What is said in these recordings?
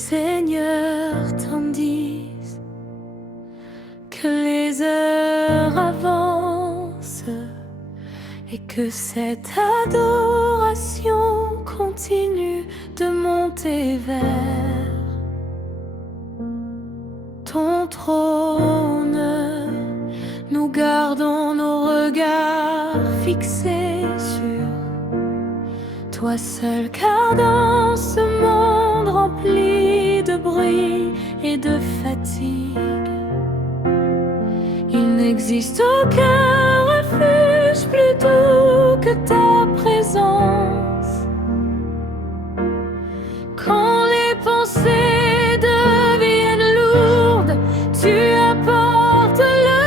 Seigneur, tandis que les heures avancent et que cette adoration continue de monter vers ton trône, nous gardons nos regards fixés sur toi seul, car dans ce monde rempli de bruit et de fatigue, il n'existe aucun refuge plus doux que ta présence. Quand les pensées deviennent lourdes, tu apportes le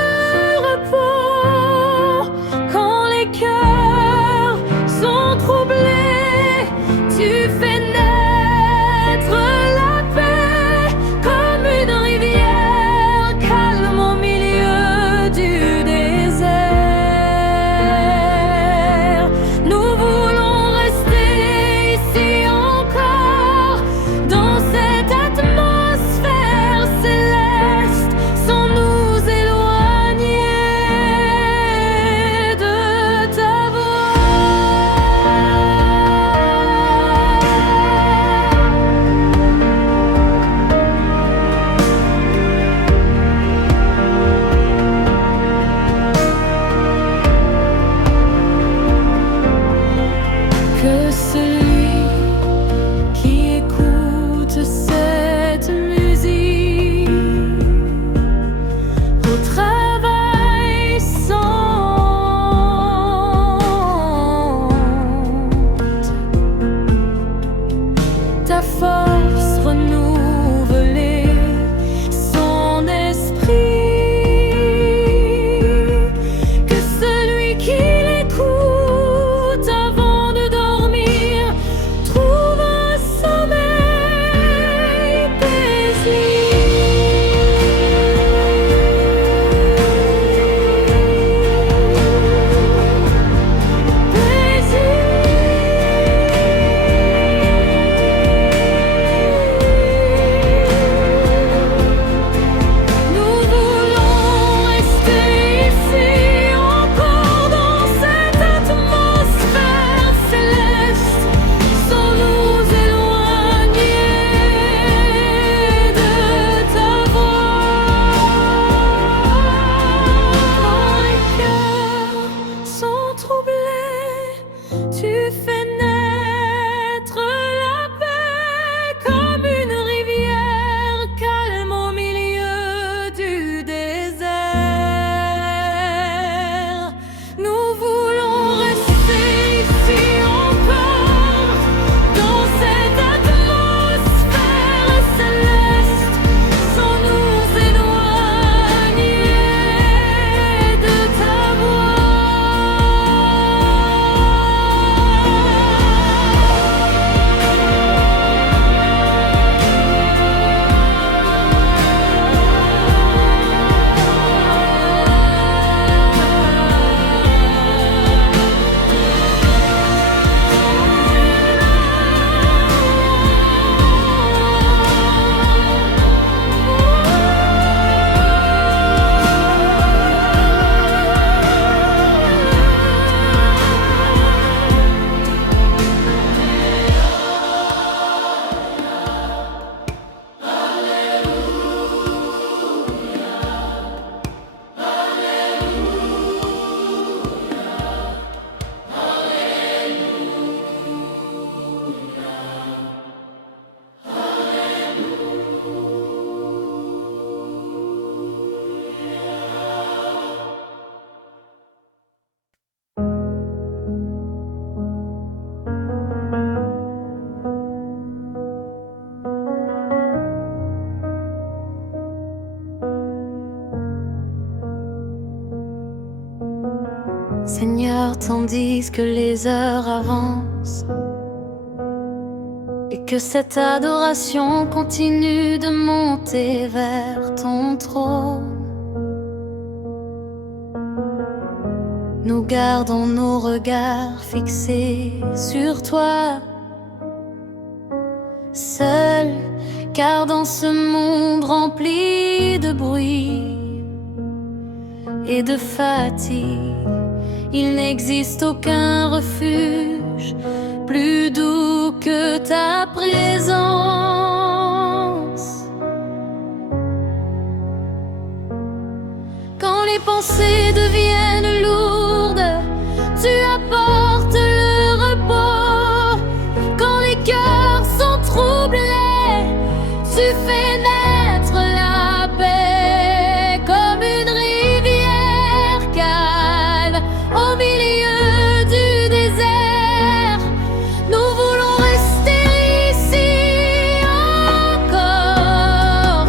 repos. Quand les cœurs sont troublés, tu fais naître la paix comme une rivière calme au milieu du désert. Nous voulons rester ici encore dans cette atmosphère céleste, sans nous éloigner de ta que celui qui écoute cette musique au travail sente ta force renouvelée, son esprit, que celui qui l'écoute avant de dormir trouve un sommeil Nous voulons rester ici encore dans cette atmosphère céleste, sans nous éloigner de ta voix. Quand les cœurs sont troublés, tu fais naître la paix comme une rivière calme au milieu du désert. Nous voulons rester ici encore dans cette atmosphère céleste, sans nous éloigner de ta Seigneur, tandis que les heures avancent et que cette adoration continue de monter vers ton trône, nous gardons nos regards fixés sur toi, seul car dans ce monde rempli de bruit et de fatigue, il n'existe aucun refuge plus doux que ta présence. Quand les pensées deviennent lourdes, tu apportes le repos. Quand les cœurs sont troublés, tu fais naître la paix comme une rivière calme au milieu du désert. Nous voulons rester ici encore,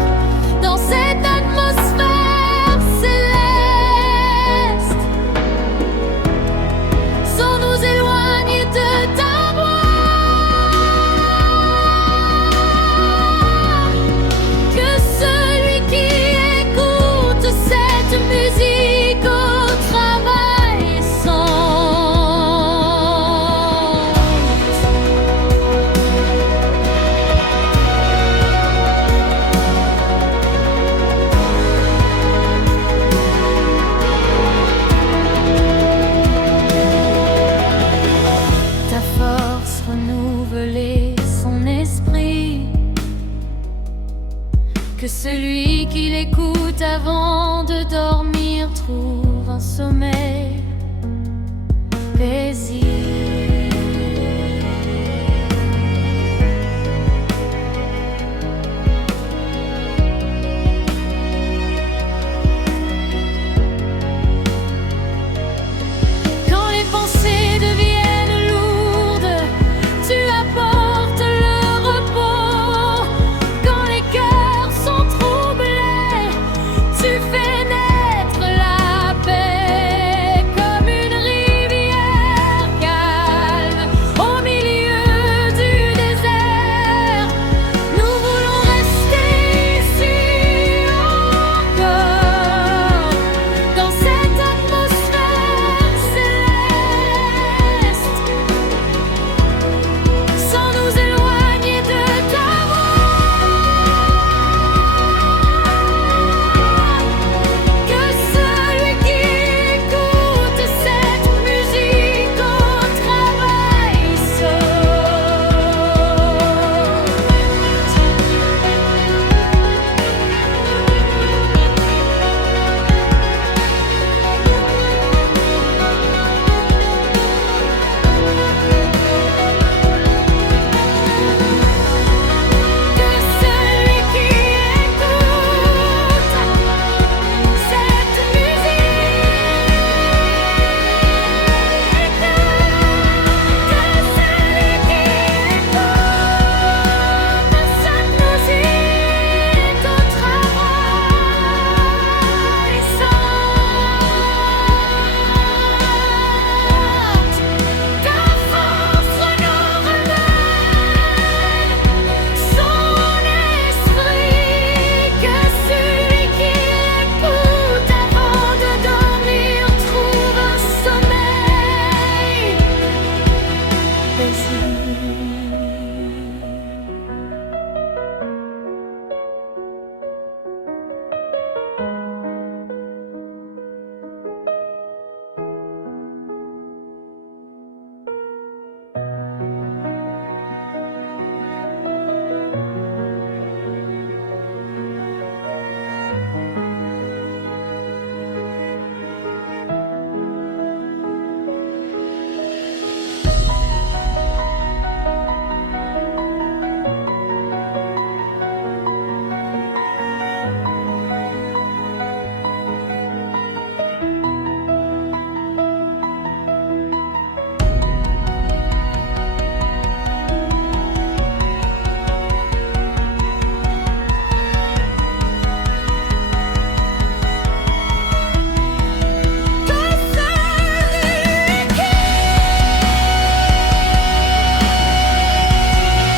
dans cette atmosphère céleste, sans nous éloigner de ta voix. Que celui qui écoute cette musique au travail sente ta force renouvelée, son esprit. Que celui qui l'écoute avant de dormir trouve un sommeil